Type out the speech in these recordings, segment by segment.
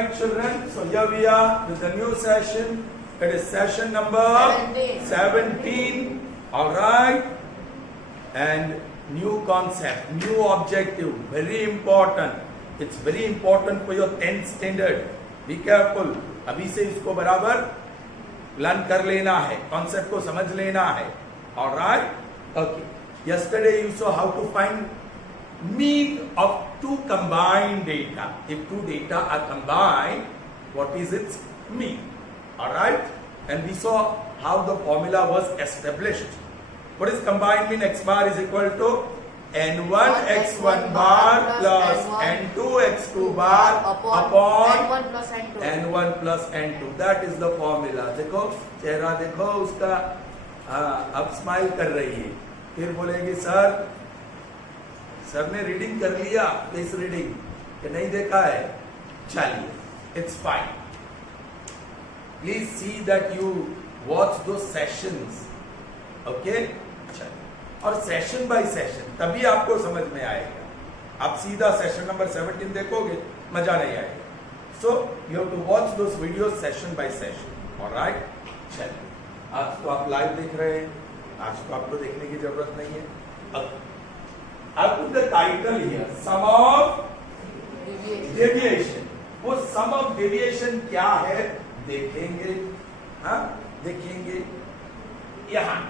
right, children. So here we are with the new session. It is session number 17. All right. And new concept, new objective. Very important. It's very important for your 10th standard. Be careful. अभी से इसको बराबर learn कर लेना है, concept को समझ लेना है. All right. Okay. Yesterday you saw how to find mean of two combined data. If two data are combined, what is its mean? All right. And we saw how the formula was established. What is combined mean? X bar is equal to n1 x1 bar plus n2 x2 bar upon n1 plus n2. That is the formula. देखो चेहरा देखो उसका, अब smile कर रही है. फिर बोलेगी सर ने रीडिंग कर लिया, फेस रीडिंग कि नहीं देखा है. चलिए, it's fine. Please see that you watch दो सेशंस. ओके. चलिए, और सेशन बाय सेशन तभी आपको समझ में आएगा. आप सीधा सेशन नंबर 17 देखोगे, मजा नहीं आएगा. So you have to watch those videos session by session. Alright. चलिए, आज तो आप लाइव देख रहे हैं, आज तो आपको देखने की जरूरत नहीं है. अब I put the title here, sum of deviation. वो sum of deviation क्या है देखेंगे. हाँ, देखेंगे यहाँ.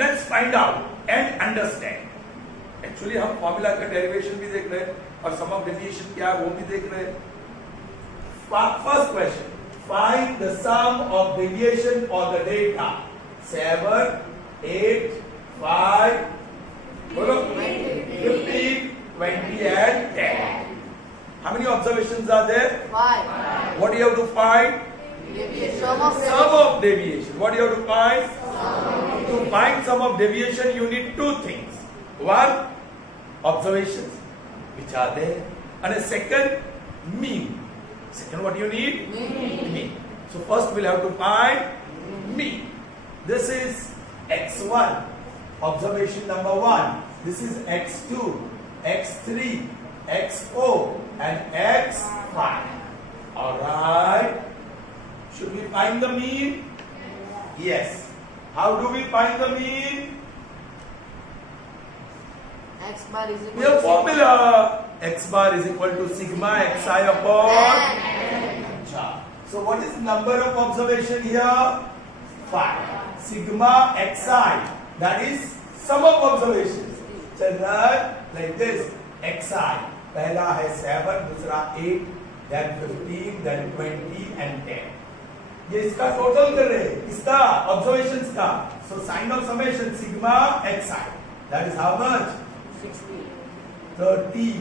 Let's find out and understand. Actually हम फॉर्मूला का डेरिवेशन भी देख रहे हैं और sum of deviation क्या है वो भी देख रहे हैं. First question, find the sum of deviation for the data 7, 8, 5, 15, 20 and 10. How many observations are there? 5. What do you have to find? Sum of deviation. What do you have to find? To find sum of deviation, you need two things. One, observations, which are there. And a second, mean. Second, what do you need? Mean. So first we'll have to find mean. This is x1. Observation number 1. This is x2, x3, x4 and x5. Alright. Should we find the mean? Yes. How do we find the mean? X bar is equal We have to formula. X bar is equal to sigma xi upon n. So what is number of observation here? 5. Sigma xi. That is sum of observations. Children, like this. Xi. पहला है 7, दूसरा 8, then 15, then 20 and 10. ये इसका total कर रहे हैं, इसका observations का. So sign of summation sigma xi. That is how much? 60. 30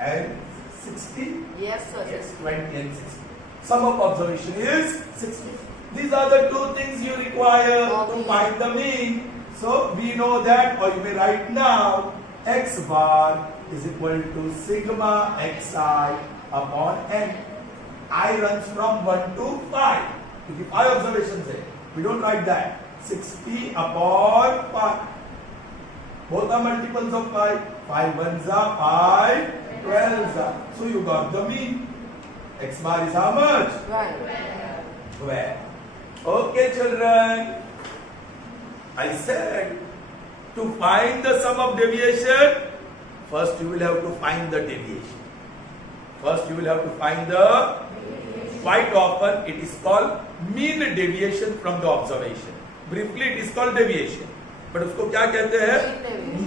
and 60. Yes, sir. Yes, 20 and 60. Sum of observation is 60. These are the two things you require to find the mean. So we know that, or you may write now, x bar is equal to sigma xi upon n. I runs from 1 to 5. क्योंकि 5 observations है. We don't write that. 60 upon 5. Both are multiples of 5. 5 ones are 5, 12s are. So you got the mean. X bar is how much? 12. Okay, children. I said to find the sum of deviation, first you will have to find the deviation. First you will have to find the, quite often it is called mean deviation from the observation. Briefly it is called deviation. But उसको क्या कहते हैं?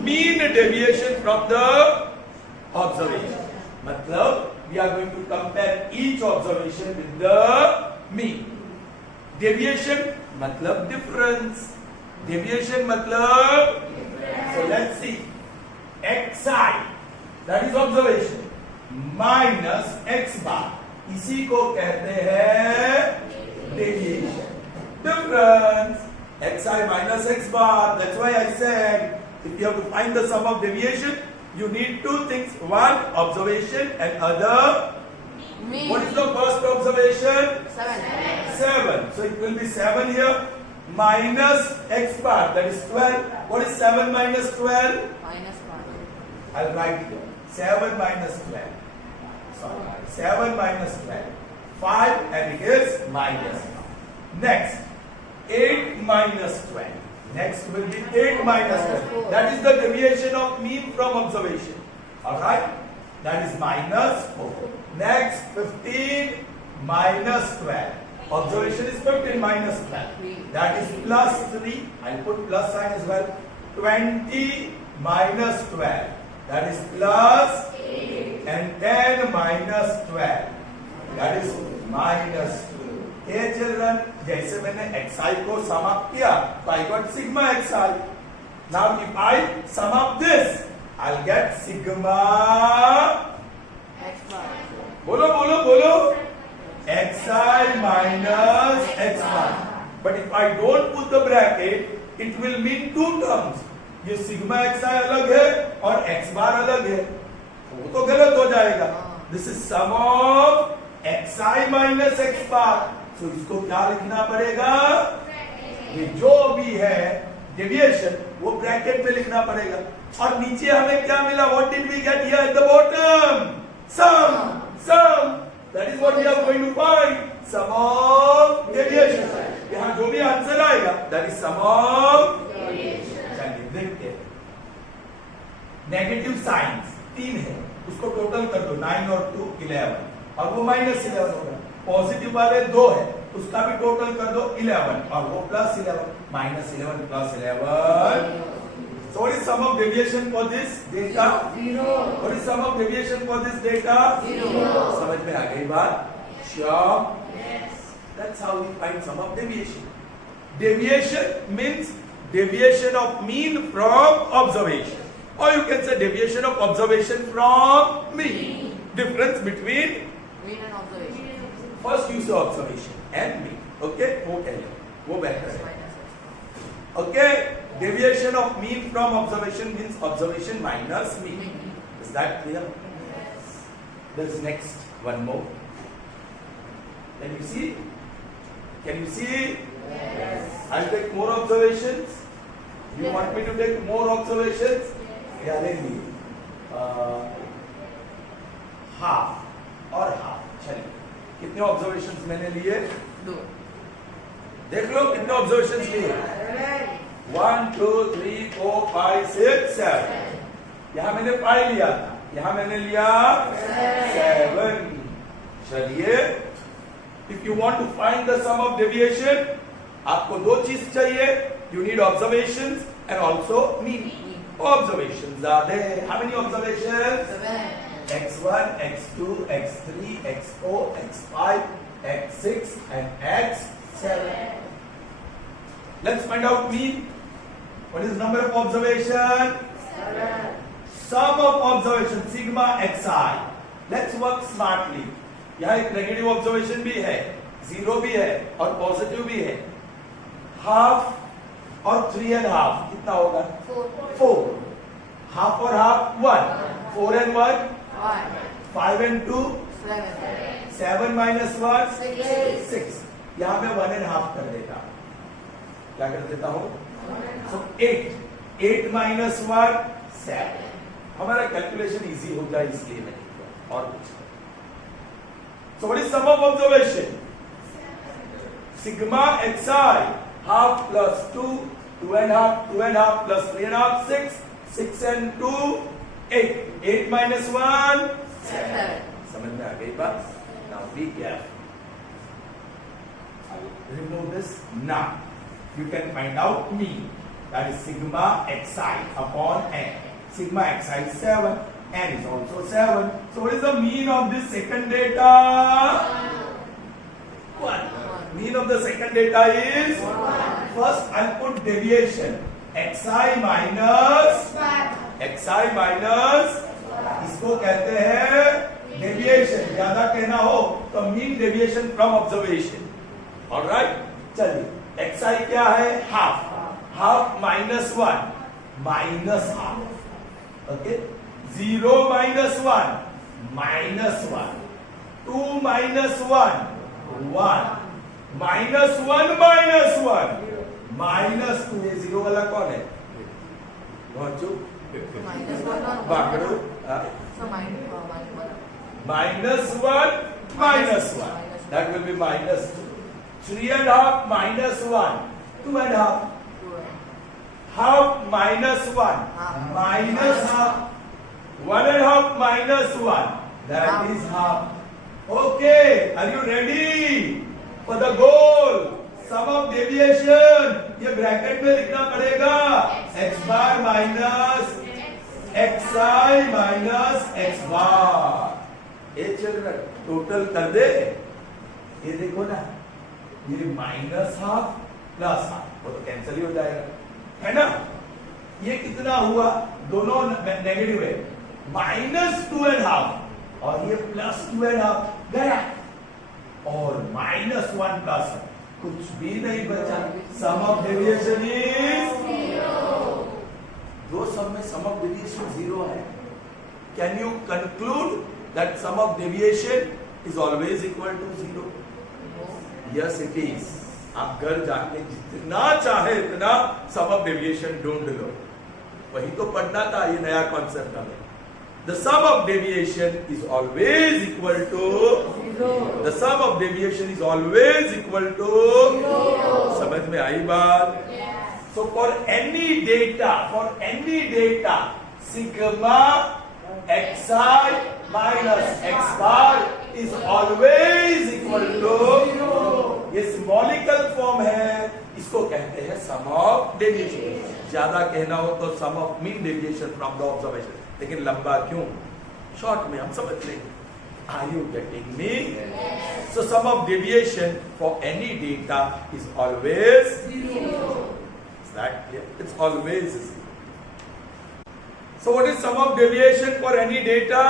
Mean deviation from the observation. मतलब we are going to compare each observation with the mean. Deviation मतलब difference. Deviation मतलब, so let's see, xi, that is observation, minus x bar, इसी को कहते हैं deviation. Difference, xi minus x bar. That's why I said, if you have to find the sum of deviation, you need two things. One, observation, and other, Mean. what is the first observation? 7. 7. So it will be 7 here. Minus x bar, that is 12. What is 7 minus 12? Minus 1. I'll write here. 7 minus 12. Sorry, 7 minus 12. 5 and it is minus. Next, 8 minus 12. Next will be 8 minus 12. That is the deviation of mean from observation. Alright? That is minus 4. Next, 15 minus 12. Observation is 15 minus 12. That is plus 3. I'll put plus sign as well. 20 minus 12. That is plus 8. And 10 minus 12. That is minus 2. Hey children, जैसे मैंने xi को sum up किया, तो I got sigma xi. Now if I sum up this, I'll get sigma. X bar. बोलो बोलो बोलो. xi minus x1. But if I don't put the bracket, it will mean two terms. ये sigma xi अलग है और x bar अलग है. वो तो गलत हो जाएगा. This is sum of xi minus x bar. So इसको क्या लिखना पड़ेगा? ये जो भी है डेविएशन वो ब्रैकेट में लिखना पड़ेगा. और नीचे हमें क्या मिला? What did we get here at the bottom? Sum. That is what we are going to find. Sum of deviation. यहाँ जो भी आंसर आएगा, that is sum of deviation. चलिए देखते हैं. नेगेटिव साइंस 3 है, उसको टोटल कर दो. 9 और 2 11 और वो माइनस 11 होगा. पॉजिटिव वाले 2 है, उसका भी टोटल कर दो 11 और वो plus 11. Minus 11 plus 11. So what is sum of deviation for this data? 0. What is sum of deviation for this data? 0. समझ में आ गई बात? Sure. Yes. That's how we find sum of deviation. Deviation means deviation of mean from observation, or you can say deviation of observation from mean. Difference between Mean and observation. first you say observation and mean. Okay? वो कहिए, वो better है. Okay? Deviation of mean from observation means observation minus mean. Is that clear? Yes. There's next one more. Can you see? Can you see? Yes. I'll take more observations. You want me to take more observations? Yeah, let me. Half और half. चलिए. कितने observations मैंने लिए? 2. देख लो कितने observations लिए. 1, 2, 3, 4, 5, 6, 7. यहाँ मैंने 5 लिया था. यहाँ मैंने लिया 7. चलिए. If you want to find the sum of deviation, आपको 2 चीज चाहिए. You need observations and also mean. Observations are there. How many observations? 7. X1, X2, X3, X4, X5, X6 and X7. Let's find out mean. What is the number of observation? 7. Sum of observation sigma xi. Let's work smartly. यहाँ एक negative observation भी है, 0 भी है और positive भी है. Half और 3 and half कितना होगा? 4. हाफ और हाफ 1. 4 and 1 1. 5 and 2 7. 7 minus 1 6. 6. यहाँ पे 1 and half कर देता. क्या कर देता हूँ? So 8 minus 1 7. हमारा कैलकुलेशन इजी होगा इसलिए नहीं किया और कुछ. So what is sum of observation? Sigma xi. Half plus 2, 2 and half plus 3 and half 6, 6 and 2 8. 8 minus 1 7. समझ में आ गई बात? Now be careful. I will remove this now. You can find out mean. That is sigma xi upon n. Sigma xi is 7. N is also 7. So what is the mean of this second data? 1. Mean of the second data is 1. First I'll put deviation. xi minus इसको कहते हैं deviation. ज्यादा कहना हो तो mean deviation from observation. Alright. चलिए xi क्या है? Half. Half minus 1 minus half. Okay. 0 minus 1 minus 1. 2 minus 1 1. minus 1 minus 1 minus 2. ये 0 वाला कौन है? Minus 1 और 1. बाकड़ो. So minus 1. minus 1, minus 1. That will be minus 2. 3.5 minus 1, 2.5. Half minus 1, minus half. 1.5 minus 1, that is half. Okay, are you ready for the goal? Sum of deviation, ये bracket में लिखना पड़ेगा x bar minus xi minus x bar. ये children total कर दे, ये देखो ना, ये माइनस हाफ प्लस हाफ, वो तो कैंसिल ही हो जाएगा, है ना? ये कितना हुआ? दोनों नेगेटिव है, -2.5 और ये +2.5 गया, और -1 प्लस कुछ भी नहीं बचा. Sum of deviation is 0. दो सम में सम ऑफ डेविएशन 0 है. Can you conclude that sum of deviation is always equal to 0? Yes it is. आप घर जाके जितना चाहे इतना सम ऑफ डेविएशन ढूंढ लो. वही तो पढ़ना था, ये नया कॉन्सेप्ट हमें. The sum of deviation is always equal to 0. The sum of deviation is always equal to 0. समझ में आई बात? Yes. So for any data, sigma xi minus x bar is always equal to 0. ये symbolical form है, इसको कहते हैं sum of deviation. ज्यादा कहना हो तो sum of mean deviation from the observation, लेकिन लंबा क्यों? शॉर्ट में हम समझ लेंगे. Are you getting me? So sum of deviation for any data is always 0. Is that clear? It's always 0. So what is sum of deviation for any data?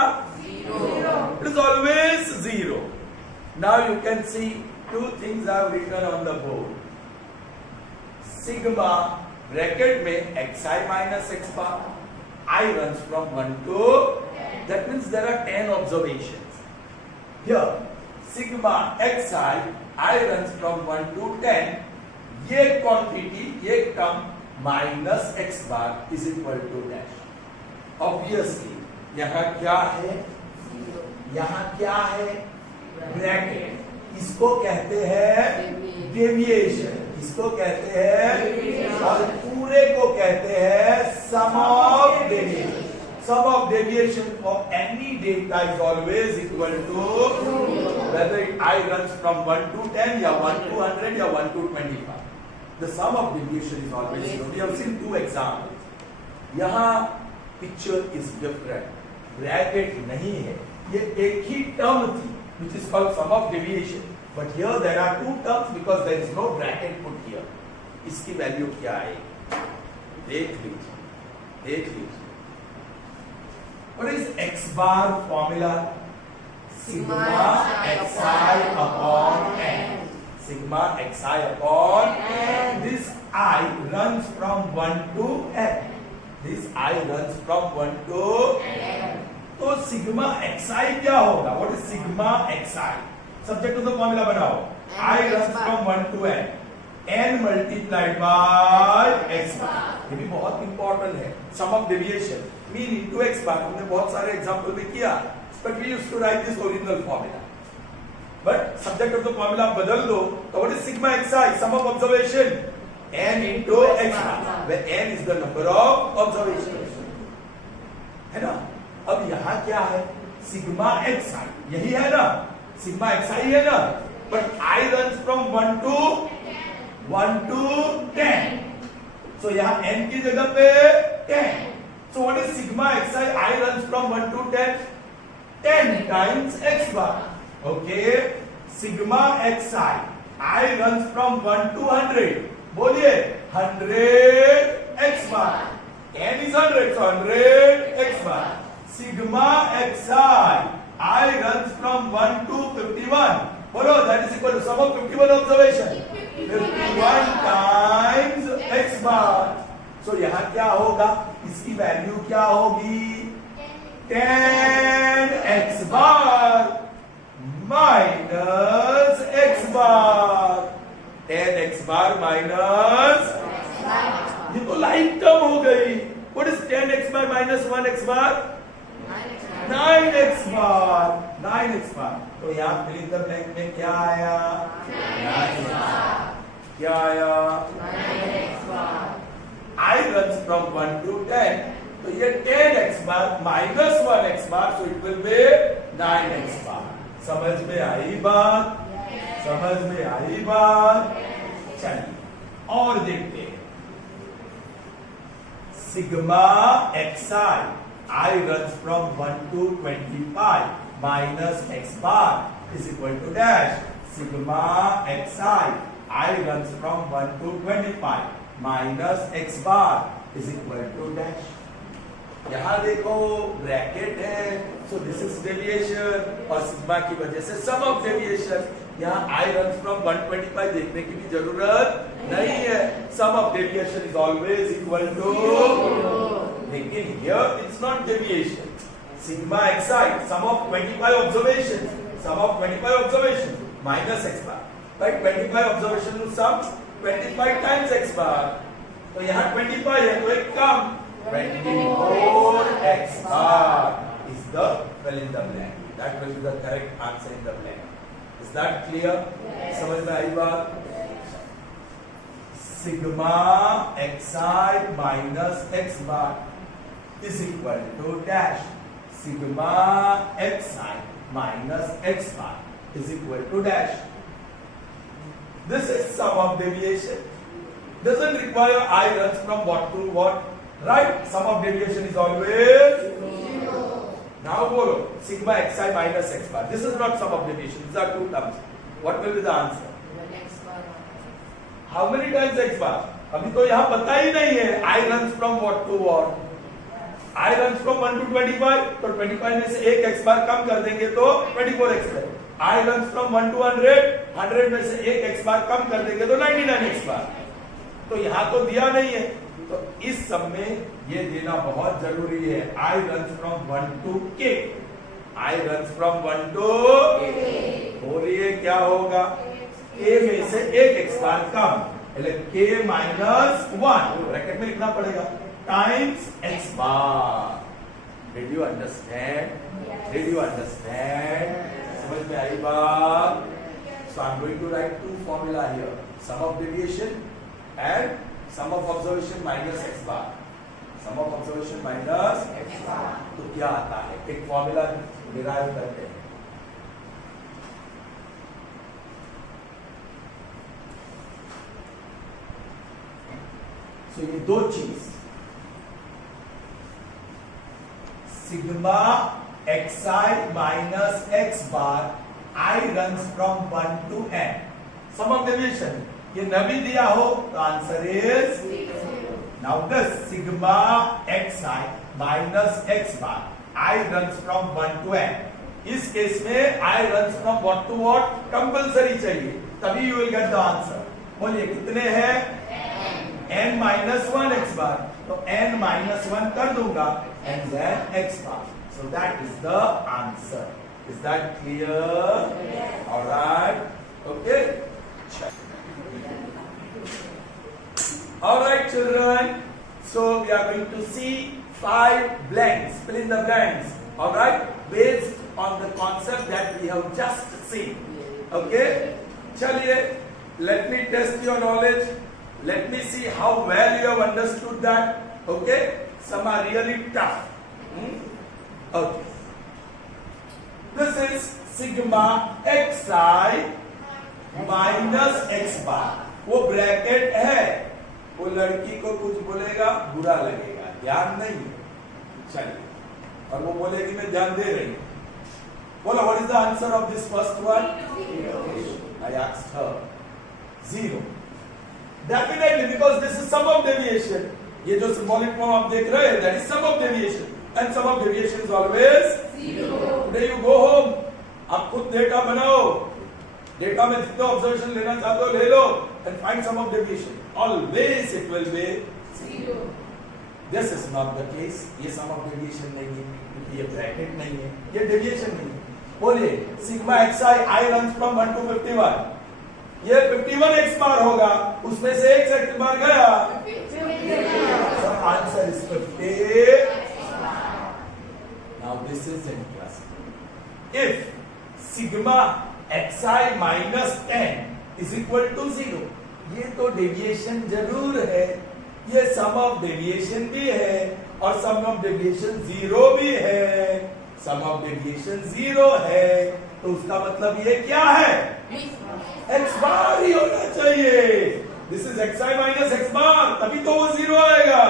0. It is always 0. Now you can see two things I have written on the board. Sigma bracket में xi minus x bar, I runs from 1 to 10. That means there are 10 observations. Here, sigma xi, I runs from 1 to 10. ये quantity, ये term minus x bar is equal to dash. Obviously, यहाँ क्या है? यहाँ क्या है? Bracket. इसको कहते हैं डेविएशन. इसको कहते हैं, और पूरे को कहते हैं sum of deviation. Sum of deviation for any data is always equal to whether I runs from 1 to 10 या 1 to 100 या 1 to 25. The sum of deviation is always 0. We have seen two examples. यहाँ picture is different. Bracket नहीं है. ये एक ही term थी, which is called sum of deviation. But here there are two terms because there is no bracket put here. इसकी value क्या है? देख लीजिए. What is x bar formula? Sigma xi upon n. Sigma xi upon n. This I runs from 1 to n. This I runs from 1 to n. तो sigma xi क्या होगा? What is sigma xi? Subject to the formula बनाओ. I runs from 1 to n. n multiplied by x bar. ये भी बहुत important है. Sum of deviation mean into x bar. हमने बहुत सारे एग्जांपल में किया, but we used to write this original formula. But subject of the formula बदल दो, तो what is sigma xi? Sum of observation n into x bar, where n is the number of observations. है ना? अब यहाँ क्या है? Sigma xi यही है ना? Sigma xi है ना? But I runs from 1 to 10. So यहाँ n की जगह पे 10. So what is sigma xi? I runs from 1 to 10. 10 times x bar. Okay. Sigma xi. I runs from 1 to 100. बोलिए 100 x bar. n is 100, so 100 x bar. Sigma xi. I runs from 1 to 51. बोलो, that is equal to sum of 51 observation. 51 times x bar. So यहाँ क्या होगा? इसकी value क्या होगी? 10 x bar minus x bar. 10 x bar minus, ये तो line term हो गई. What is 10 x bar minus 1 x bar? 9 x bar. 9x bar. तो यहाँ fill in the blank में क्या आया? 9x bar. क्या आया? 9x bar. I runs from 1 to 10. तो ये 10x bar minus 1x bar, so it will be 9x bar. समझ में आई बात? समझ में आई बात? चलिए और देखते हैं. Sigma xi, I runs from 1 to 25 minus x bar is equal to dash. Sigma xi, I runs from 1 to 25 minus x bar is equal to dash. यहां देखो ब्रैकेट है, so this is deviation और sigma की वजह से sum of deviation. यहाँ I runs from 125 देखने की भी जरूरत नहीं है. Sum of deviation is always equal to 0. लेकिन here it's not deviation. Sigma xi, sum of 25 observations minus x bar. Right, 25 observation to sum 25 times x bar. तो यहाँ 25 है तो एक कम 24x bar is the fill in the blank. That will be the correct answer in the blank. Is that clear? Yes. समझ में आई बात? Sigma xi minus x bar is equal to dash. Sigma xi minus x bar is equal to dash. This is sum of deviation. Doesn't require I runs from what to what. Right? Sum of deviation is always 0. Now follow. Sigma xi minus x bar. This is not sum of deviation. These are two terms. What will be the answer? X bar. How many times x bar? अभी तो यहाँ पता ही नहीं है. I runs from what to what. I runs from 1 to 25. तो 25 में से एक x bar कम कर देंगे तो 24x है. I runs from 1 to 100. 100 में से एक x bar कम कर देंगे तो 99x bar. तो यहाँ तो दिया नहीं है. तो इस सब में ये देना बहुत जरूरी है. I runs from 1 to k. I runs from 1 to बोलिए क्या होगा? k में से एक x बार कम, k माइनस 1 ब्रैकेट में लिखना पड़ेगा times x bar. Did you understand? Yes. Did you understand? समझ में आई बात? So I'm going to write two formula here. Sum of deviation and sum of observation minus x bar. Sum of observation minus X bar. तो क्या आता है? एक formula derive करते हैं. So ये दो चीज sigma xi minus x bar I runs from 1 to n. Sum of deviation ये न भी दिया हो तो answer is 0. now this sigma xi minus x bar I runs from 1 to n. इस केस में I runs from what to what compulsory चाहिए तभी you will get the answer. बोलिए कितने हैं? n minus 1 x bar. तो n minus 1 कर दूंगा and then x bar. So that is the answer. Is that clear? Yes. All right. Okay. All right, children. So we are going to see 5 blanks. Fill in the blanks. All right, based on the concept that we have just seen. Okay. चलिए, let me test your knowledge. Let me see how well you have understood that. Okay. Some are really tough. Okay. This is sigma xi minus x bar. वो bracket है. वो लड़की को कुछ बोलेगा बुरा लगेगा, ध्यान नहीं है. चलिए, और वो बोलेगी मैं ध्यान दे रही हूं. बोलो, what is the answer of this first one? 0. I asked her. 0. Definitely, because this is sum of deviation. ये जो symbolic form आप देख रहे हैं, that is sum of deviation. And sum of deviation is always 0. Today you go home. आप खुद data बनाओ. Data में जितना ऑब्जर्वेशन लेना चाहते हो ले लो and find sum of deviation. Always it will be 0. This is not the case. ये sum of deviation नहीं है क्योंकि ये ब्रैकेट नहीं है, ये deviation नहीं है. बोलिए sigma xi I runs from 1 to 51. ये 51 x बार होगा, उसमें से एक x बार गया. So answer is 50. Now this is interesting. If sigma xi minus 10 is equal to 0। ये तो डेविएशन जरूर है, ये सम ऑफ डेविएशन भी है और सम ऑफ डेविएशन 0 भी है। सम ऑफ डेविएशन 0 है तो उसका मतलब ये क्या है? x बार ही होना चाहिए। This is xi minus x bar, तभी तो वो 0 आएगा।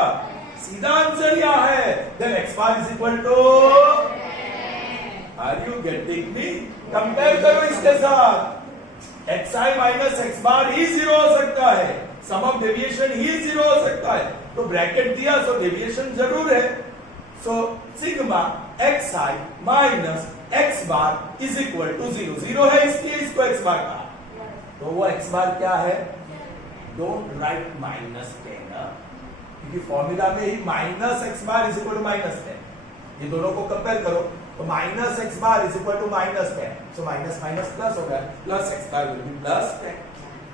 सीधा आंसर यह है। Then x bar is equal to, are you getting me? Compare करो इसके साथ। xi माइनस x बार ही 0 हो सकता है, सम ऑफ डेविएशन ही 0 हो सकता है। तो ब्रैकेट दिया सो डेविएशन जरूर है। So sigma xi minus x bar is equal to 0। 0 है इसलिए इसको x बार कहा। तो वो x बार क्या है? डोंट राइट माइनस 10, क्योंकि फॉर्मूला में ही minus x bar is equal to minus 10। ये दोनों को कंपेयर करो तो minus x bar is equal to minus 10। So minus minus plus हो गया, plus x bar will be plus 10।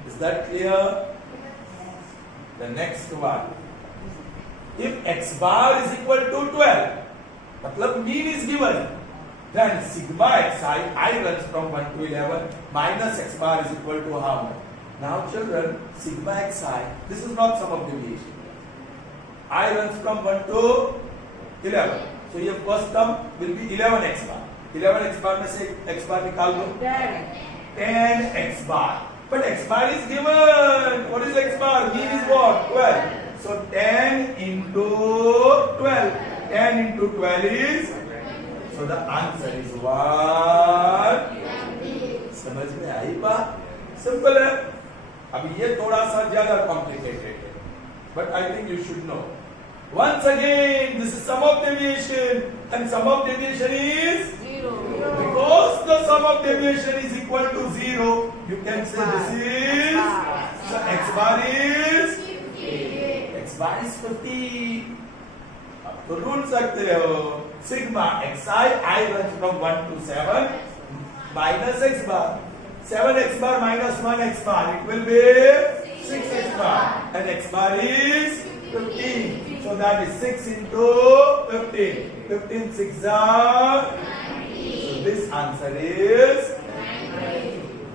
Is that clear? The next one, if x bar is equal to 12, मतलब mean is given, then sigma xi, I runs from 1 to 11, minus x bar is equal to how much? Now children, sigma xi, this is not sum of deviation. I runs from 1 to 11. So your first term will be 11 x bar. 11 x bar में से x bar निकाल लो, 10 x bar. But x bar is given. What is x bar? Mean is what? 12. So 10 into 12. 10 into 12 is, so the answer is what? समझ में आई बात? Simple है। अब ये थोड़ा सा ज्यादा कॉम्प्लिकेटेड है, but I think you should know. Once again, this is sum of deviation, and sum of deviation is 0. because the sum of deviation is equal to 0. You can say this is, so x bar is 50. अब तो ढूंढ सकते हो sigma xi, I runs from 1 to 7 minus x bar. 7x bar minus 1x bar, it will be 6x bar, and x bar is 15. So that is 6 into 15. 15 6 are. So this answer is.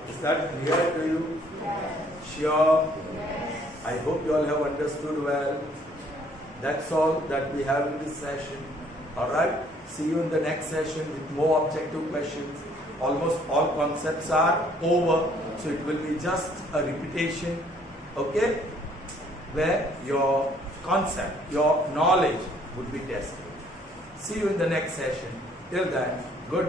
Is that clear to you? Sure. I hope you all have understood well. That's all that we have in this session. All right. See you in the next session with more objective questions. Almost all concepts are over, so it will be just a repetition. Okay, where your concept, your knowledge would be tested. See you in the next session. Till then, good.